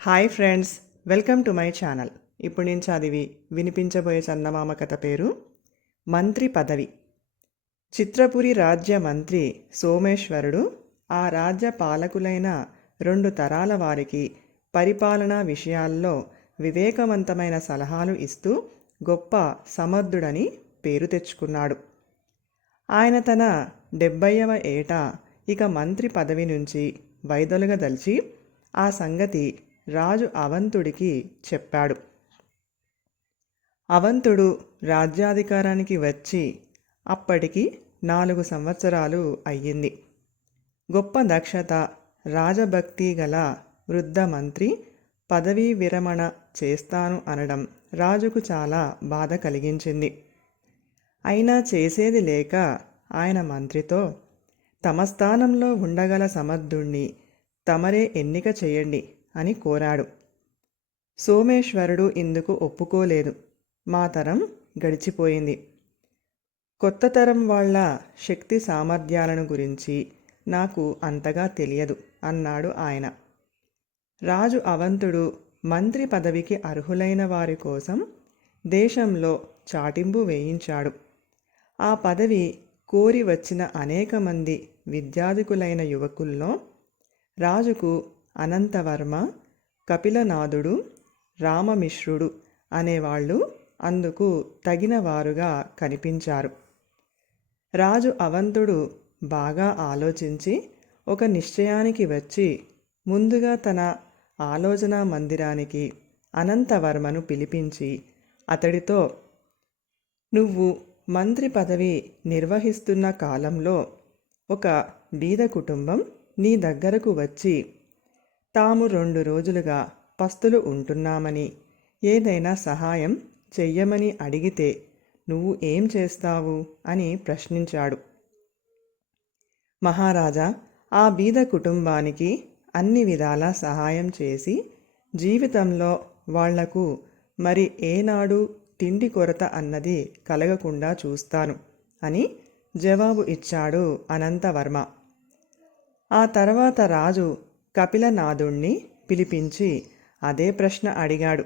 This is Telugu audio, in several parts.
Hi friends welcome to my channel. ఇప్పుడు నేను చదివి వినిపించబోయే చందమామ కథ పేరు మంత్రి పదవి. చిత్రపురి రాజ్య మంత్రి సోమేశ్వరుడు ఆ రాజ్య పాలకులైన రెండు తరాల వారికి పరిపాలనా విషయాల్లో వివేకవంతమైన సలహాలు ఇస్తూ గొప్ప సమర్థుడని పేరు తెచ్చుకున్నాడు. ఆయన తన డెబ్బైవ ఏట ఇక మంత్రి పదవి నుంచి వైదొలగదలిచి ఆ సంగతి రాజు అవంతుడికి చెప్పాడు. అవంతుడు రాజ్యాధికారానికి వచ్చి అప్పటికి నాలుగు సంవత్సరాలు అయ్యింది. గొప్ప దక్షత రాజభక్తి గల వృద్ధ మంత్రి పదవీ విరమణ చేస్తాను అనడం రాజుకు చాలా బాధ కలిగించింది. అయినా చేసేది లేక ఆయన మంత్రితో తమ స్థానంలో ఉండగల సమర్థుణ్ణి తమరే ఎన్నిక చేయండి. అని కోరాడు. సోమేశ్వరుడు ఇందుకు ఒప్పుకోలేదు. మా తరం గడిచిపోయింది. కొత్త తరం వాళ్ళ శక్తి సామర్థ్యాలను గురించి నాకు అంతగా తెలియదు అన్నాడు ఆయన. రాజు అవంతుడు మంత్రి పదవికి అర్హులైన వారి కోసం దేశంలో చాటింపు వేయించాడు. ఆ పదవి కోరి వచ్చిన అనేక మంది విద్యాధికులైన యువకుల్లో రాజుకు అనంతవర్మ కపిలనాథుడు రామమిశ్రుడు అనేవాళ్ళు అందుకు తగిన వారుగా కనిపించారు. రాజు అవంతుడు బాగా ఆలోచించి ఒక నిశ్చయానికి వచ్చి ముందుగా తన ఆలోచన మందిరానికి అనంతవర్మను పిలిపించి అతడితో నువ్వు మంత్రి పదవి నిర్వహిస్తున్న కాలంలో ఒక బీద కుటుంబం నీ దగ్గరకు వచ్చి తాము రెండు రోజులుగా పస్తులు ఉంటున్నామని ఏదైనా సహాయం చెయ్యమని అడిగితే నువ్వు ఏం చేస్తావు? అని ప్రశ్నించాడు. మహారాజా ఆ బీద కుటుంబానికి అన్ని విధాలా సహాయం చేసి జీవితంలో వాళ్ళకు మరి ఏనాడు తిండి కొరత అన్నది కలగకుండా చూస్తాను అని జవాబు ఇచ్చాడు అనంతవర్మ. ఆ తర్వాత రాజు కపిలనాథుణ్ణి పిలిపించి అదే ప్రశ్న అడిగాడు.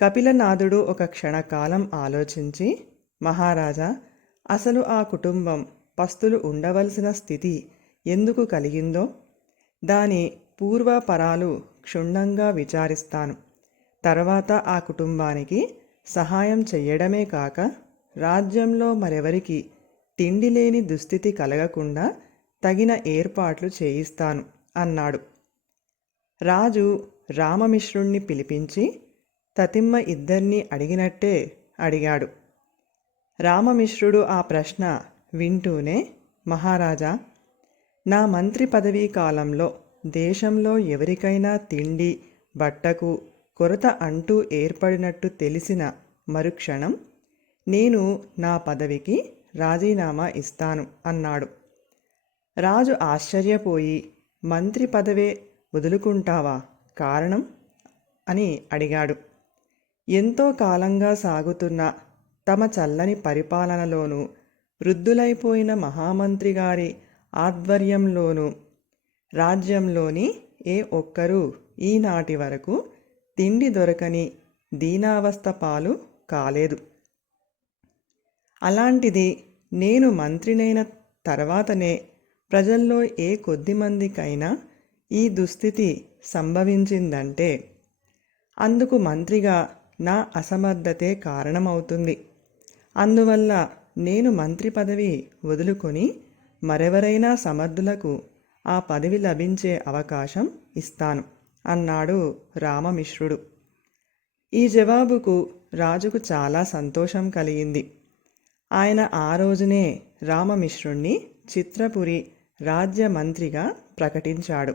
కపిలనాథుడు ఒక క్షణకాలం ఆలోచించి మహారాజా అసలు ఆ కుటుంబం పస్తులు ఉండవలసిన స్థితి ఎందుకు కలిగిందో దాని పూర్వపరాలు క్షుణ్ణంగా విచారిస్తాను. తర్వాత ఆ కుటుంబానికి సహాయం చెయ్యడమే కాక రాజ్యంలో మరెవరికి తిండి లేని దుస్థితి కలగకుండా తగిన ఏర్పాట్లు చేయిస్తాను అన్నాడు. రాజు రామమిశ్రుణ్ణి పిలిపించి తతిమ్మ ఇద్దరినీ అడిగినట్టే అడిగాడు. రామమిశ్రుడు ఆ ప్రశ్న వింటూనే మహారాజా నా మంత్రి పదవీ కాలంలో దేశంలో ఎవరికైనా తిండి బట్టకు కొరత అంటూ ఏర్పడినట్టు తెలిసిన మరుక్షణం నేను నా పదవికి రాజీనామా ఇస్తాను అన్నాడు. రాజు ఆశ్చర్యపోయి మంత్రి పదవే వదులుకుంటావా? కారణం? అని అడిగాడు. ఎంతో కాలంగా సాగుతున్న తమ చల్లని పరిపాలనలోనూ వృద్ధులైపోయిన మహామంత్రి గారి ఆధ్వర్యంలోనూ రాజ్యంలోని ఏ ఒక్కరూ ఈనాటి వరకు తిండి దొరకని దీనావస్థ పాలు కాలేదు. అలాంటిది నేను మంత్రినైన తర్వాతనే ప్రజల్లో ఏ కొద్ది మందికైనా ఈ దుస్థితి సంభవించిందంటే అందుకు మంత్రిగా నా అసమర్థతే కారణమవుతుంది. అందువల్ల నేను మంత్రి పదవి వదులుకొని మరెవరైనా సమర్థులకు ఆ పదవి లభించే అవకాశం ఇస్తాను అన్నాడు రామమిశ్రుడు. ఈ జవాబుకు రాజుకు చాలా సంతోషం కలిగింది. ఆయన ఆ రోజునే రామమిశ్రుణ్ణి చిత్రపురి రాజ్య మంత్రిగా ప్రకటించాడు.